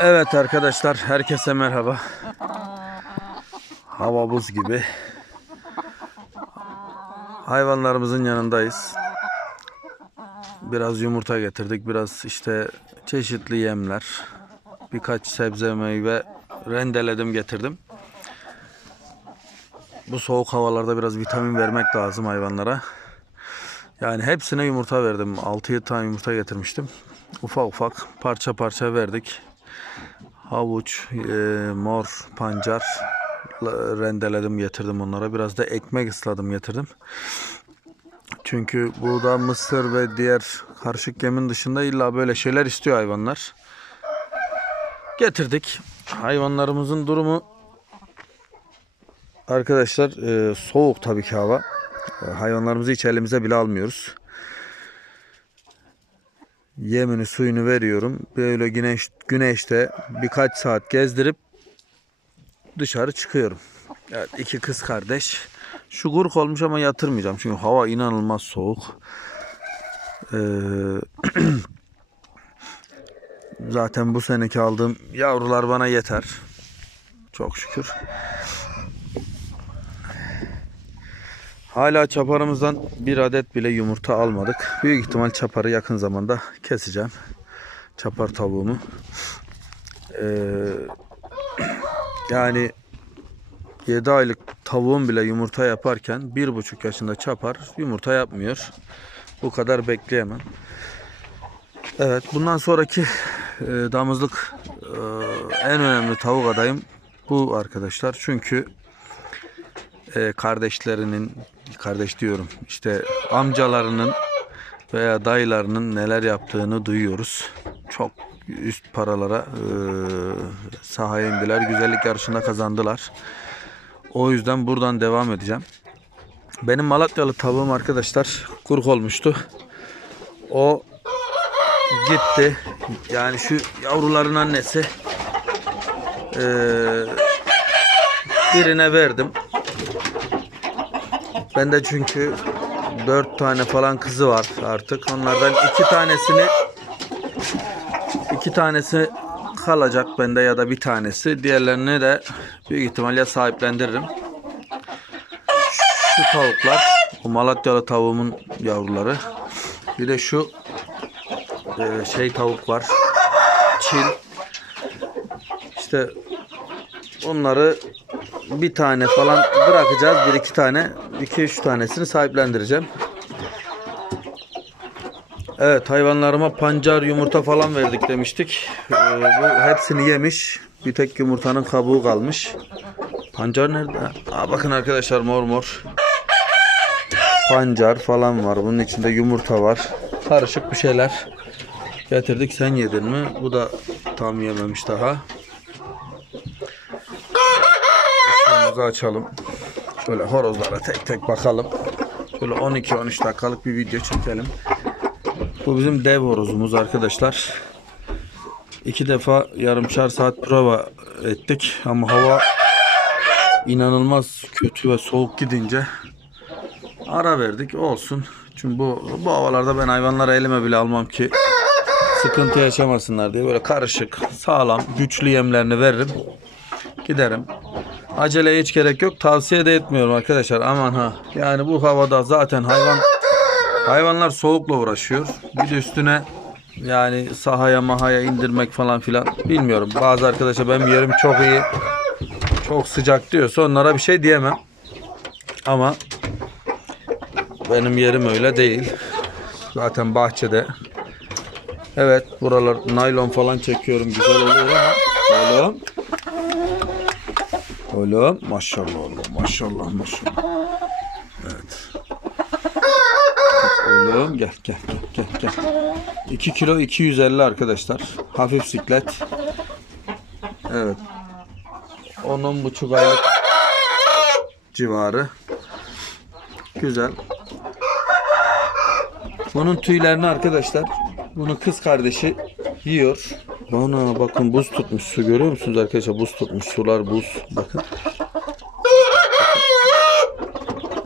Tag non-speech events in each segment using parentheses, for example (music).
Evet arkadaşlar herkese merhaba. Hava buz gibi. Hayvanlarımızın yanındayız. Biraz yumurta getirdik. Biraz işte çeşitli yemler. Birkaç sebze meyve rendeledim getirdim. Bu soğuk havalarda biraz vitamin vermek lazım hayvanlara. Yani hepsine yumurta verdim. 6-7 tane yumurta getirmiştim. Ufak ufak parça parça verdik. Havuç, e, mor, pancar rendeledim getirdim onlara. Biraz da ekmek ısladım getirdim. Çünkü burada mısır ve diğer karışık yemin dışında illa böyle şeyler istiyor hayvanlar. Getirdik. Hayvanlarımızın durumu arkadaşlar e, soğuk tabii ki hava. E, Hayvanlarımızı hiç elimize bile almıyoruz. Yemini suyunu veriyorum. Böyle güneş güneşte birkaç saat gezdirip dışarı çıkıyorum. Evet iki kız kardeş. Şu gurk olmuş ama yatırmayacağım çünkü hava inanılmaz soğuk. Ee, (clears throat) zaten bu seneki aldığım yavrular bana yeter. Çok şükür. Hala çaparımızdan bir adet bile yumurta almadık. Büyük ihtimal çaparı yakın zamanda keseceğim. Çapar tavuğumu. Ee, yani 7 aylık tavuğun bile yumurta yaparken 1,5 yaşında çapar yumurta yapmıyor. Bu kadar bekleyemem. Evet bundan sonraki e, damızlık e, en önemli tavuk adayım bu arkadaşlar. Çünkü e, kardeşlerinin kardeş diyorum işte amcalarının veya dayılarının neler yaptığını duyuyoruz. Çok üst paralara e, sahaya indiler. Güzellik yarışında kazandılar. O yüzden buradan devam edeceğim. Benim Malatyalı tavuğum arkadaşlar kurk olmuştu. O gitti. Yani şu yavruların annesi e, birine verdim. Ben de çünkü dört tane falan kızı var artık. Onlardan iki tanesini iki tanesi kalacak bende ya da bir tanesi. Diğerlerini de büyük ihtimalle sahiplendiririm. Şu tavuklar, bu Malatyalı tavuğumun yavruları. Bir de şu e, şey tavuk var. Çil. İşte onları bir tane falan bırakacağız. Bir iki tane, iki üç tanesini sahiplendireceğim. Evet hayvanlarıma pancar yumurta falan verdik demiştik. Ee, bu hepsini yemiş. Bir tek yumurtanın kabuğu kalmış. Pancar nerede? Aa, bakın arkadaşlar mor mor. Pancar falan var. Bunun içinde yumurta var. Karışık bir şeyler. Getirdik. Sen yedin mi? Bu da tam yememiş daha. Işığımızı açalım. Şöyle horozlara tek tek bakalım. Şöyle 12-13 dakikalık bir video çekelim. Bu bizim dev horozumuz arkadaşlar. İki defa yarımşar saat prova ettik ama hava inanılmaz kötü ve soğuk gidince ara verdik olsun. Çünkü bu, bu havalarda ben hayvanları elime bile almam ki sıkıntı yaşamasınlar diye böyle karışık, sağlam, güçlü yemlerini veririm. Giderim. Aceleye hiç gerek yok. Tavsiye de etmiyorum arkadaşlar. Aman ha. Yani bu havada zaten hayvan hayvanlar soğukla uğraşıyor. Bir de üstüne yani sahaya mahaya indirmek falan filan bilmiyorum. Bazı arkadaşlar benim yerim çok iyi. Çok sıcak diyorsa onlara bir şey diyemem. Ama benim yerim öyle değil. Zaten bahçede. Evet buralar naylon falan çekiyorum güzel oluyor ama oğlum Oğlum maşallah oğlum maşallah maşallah. Evet. Oğlum gel gel gel gel gel. 2 kilo 250 arkadaşlar. Hafif siklet. Evet. Onun buçuk ayak civarı. Güzel. Bunun tüylerini arkadaşlar bunu kız kardeşi yiyor. Bana bakın buz tutmuş su görüyor musunuz arkadaşlar? Buz tutmuş sular buz. Bakın.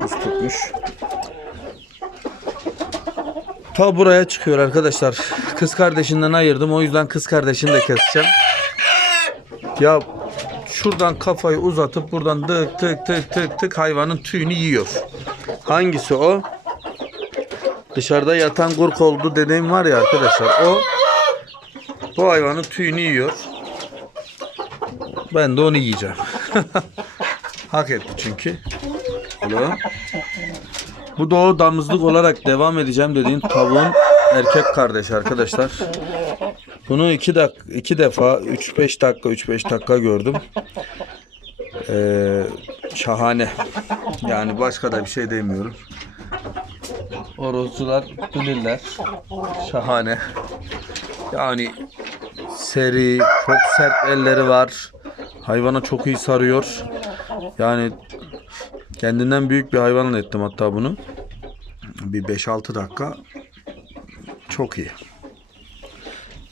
Buz tutmuş. Ta buraya çıkıyor arkadaşlar. Kız kardeşinden ayırdım. O yüzden kız kardeşini de keseceğim. Ya şuradan kafayı uzatıp buradan tık tık tık tık tık hayvanın tüyünü yiyor. Hangisi o? Dışarıda yatan kurk oldu dediğim var ya arkadaşlar. O bu hayvanın tüyünü yiyor. Ben de onu yiyeceğim. (laughs) Hak etti çünkü. Alo. Bu o damızlık olarak devam edeceğim dediğin tavuğun erkek kardeşi arkadaşlar. Bunu iki, dak iki defa 3-5 dakika 3-5 dakika gördüm. Ee, şahane. Yani başka da bir şey demiyorum. Orozcular bilirler. Şahane. Yani seri, çok sert elleri var. Hayvana çok iyi sarıyor. Yani kendinden büyük bir hayvanla ettim hatta bunu. Bir 5-6 dakika. Çok iyi.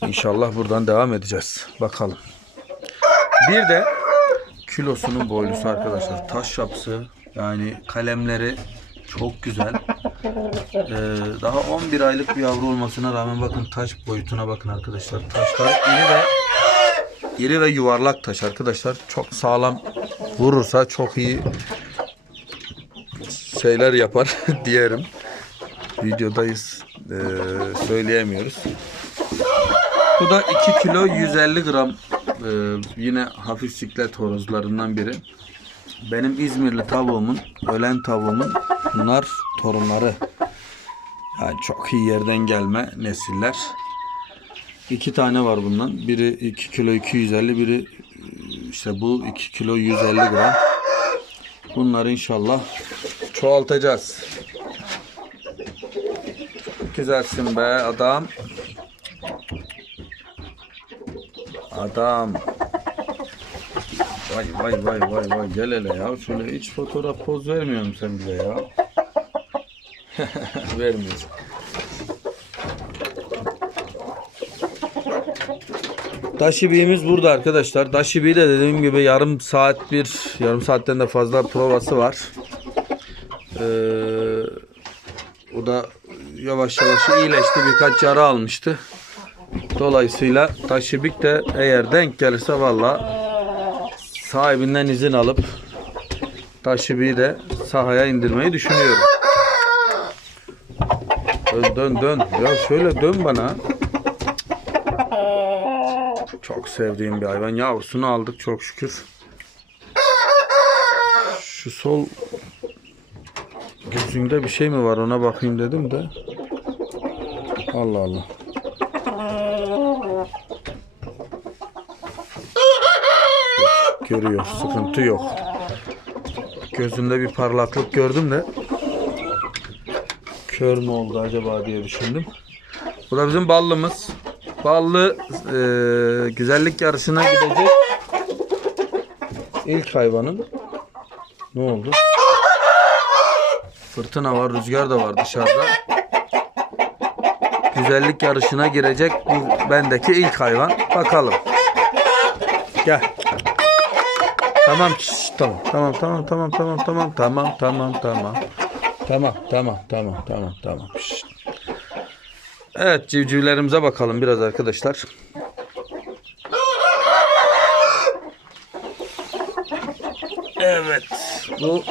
İnşallah buradan devam edeceğiz. Bakalım. Bir de kilosunun boylusu arkadaşlar. Taş yapısı yani kalemleri çok güzel. Ee, daha 11 aylık bir yavru olmasına rağmen bakın taş boyutuna bakın arkadaşlar. Taşlar iri ve iri ve yuvarlak taş arkadaşlar. Çok sağlam vurursa çok iyi şeyler yapar (laughs) diyelim. Videodayız. Ee, söyleyemiyoruz. Bu da 2 kilo 150 gram ee, yine hafif siklet horozlarından biri. Benim İzmirli tavuğumun, ölen tavuğumun bunlar torunları. Yani çok iyi yerden gelme nesiller. İki tane var bundan. Biri 2 kilo 250, biri işte bu 2 kilo 150 gram. Bunları inşallah çoğaltacağız. Güzelsin be adam. Adam. Vay vay vay vay vay gel hele ya. Şöyle hiç fotoğraf poz vermiyorum sen bize ya. (laughs) Vermiyorsun. Daşibi'miz burada arkadaşlar. Daşibi de dediğim gibi yarım saat bir, yarım saatten de fazla provası var. Ee, o da yavaş yavaş iyileşti. Birkaç yara almıştı. Dolayısıyla Taşibik de eğer denk gelirse valla sahibinden izin alıp Taşibik'i de sahaya indirmeyi düşünüyorum. Dön dön dön. Ya şöyle dön bana. Çok sevdiğim bir hayvan. Yavrusunu aldık çok şükür. Şu sol gözünde bir şey mi var ona bakayım dedim de. Allah Allah. Görüyor. Sıkıntı yok. Gözünde bir parlaklık gördüm de. Kör mü oldu acaba diye düşündüm. Bu da bizim ballımız. Ballı e, güzellik yarışına gidecek. İlk hayvanın. Ne oldu? Fırtına var, rüzgar da var dışarıda. Güzellik yarışına girecek bu bendeki ilk hayvan. Bakalım. Gel. Tamam, şşş, tamam, tamam, tamam, tamam, tamam, tamam, tamam, tamam, tamam. Tamam, tamam, tamam, tamam, tamam. Evet, civcivlerimize bakalım biraz arkadaşlar. Evet, bu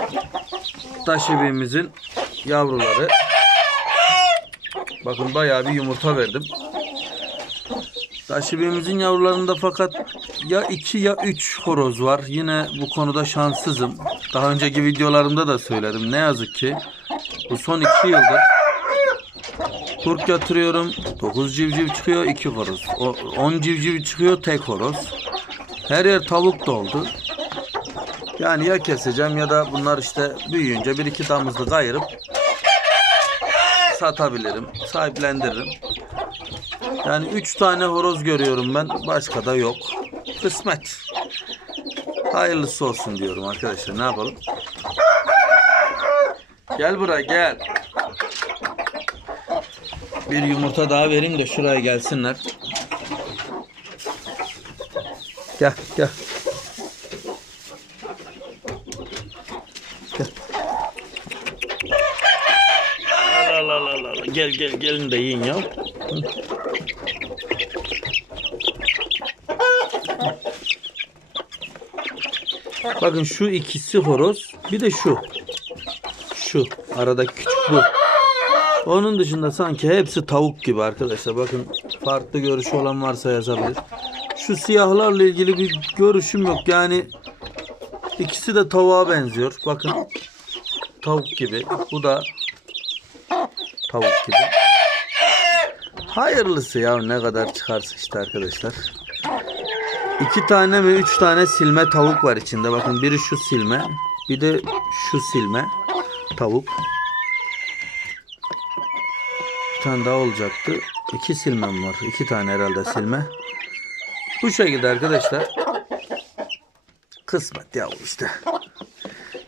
taşibimizin yavruları. Bakın bayağı bir yumurta verdim. Taşibimizin yavrularında fakat ya 2 ya 3 horoz var. Yine bu konuda şanssızım. Daha önceki videolarımda da söyledim. Ne yazık ki bu son 2 yıldır Turk yatırıyorum. 9 civciv çıkıyor 2 horoz. O- 10 civciv çıkıyor tek horoz. Her yer tavuk doldu. Yani ya keseceğim ya da bunlar işte büyüyünce bir iki damızlık ayırıp satabilirim, sahiplendiririm. Yani üç tane horoz görüyorum ben. Başka da yok. Kısmet. Hayırlısı olsun diyorum arkadaşlar. Ne yapalım? Gel buraya gel. Bir yumurta daha vereyim de şuraya gelsinler. Gel gel. Gel. Gel gel gelin de yiyin ya. Bakın şu ikisi horoz. Bir de şu. Şu. Aradaki küçük bu. Onun dışında sanki hepsi tavuk gibi arkadaşlar. Bakın farklı görüşü olan varsa yazabilir. Şu siyahlarla ilgili bir görüşüm yok. Yani ikisi de tavuğa benziyor. Bakın tavuk gibi. Bu da tavuk gibi. Hayırlısı ya ne kadar çıkarsa işte arkadaşlar. İki tane mi üç tane silme tavuk var içinde. Bakın biri şu silme. Bir de şu silme tavuk. Bir tane daha olacaktı. İki silmem var. İki tane herhalde silme. Bu şekilde arkadaşlar. Kısmet ya işte.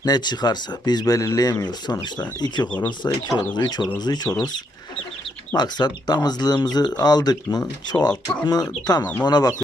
Ne çıkarsa biz belirleyemiyoruz sonuçta. İki horozsa iki horoz, üç horoz, üç horoz. Maksat damızlığımızı aldık mı, çoğalttık mı tamam ona bak.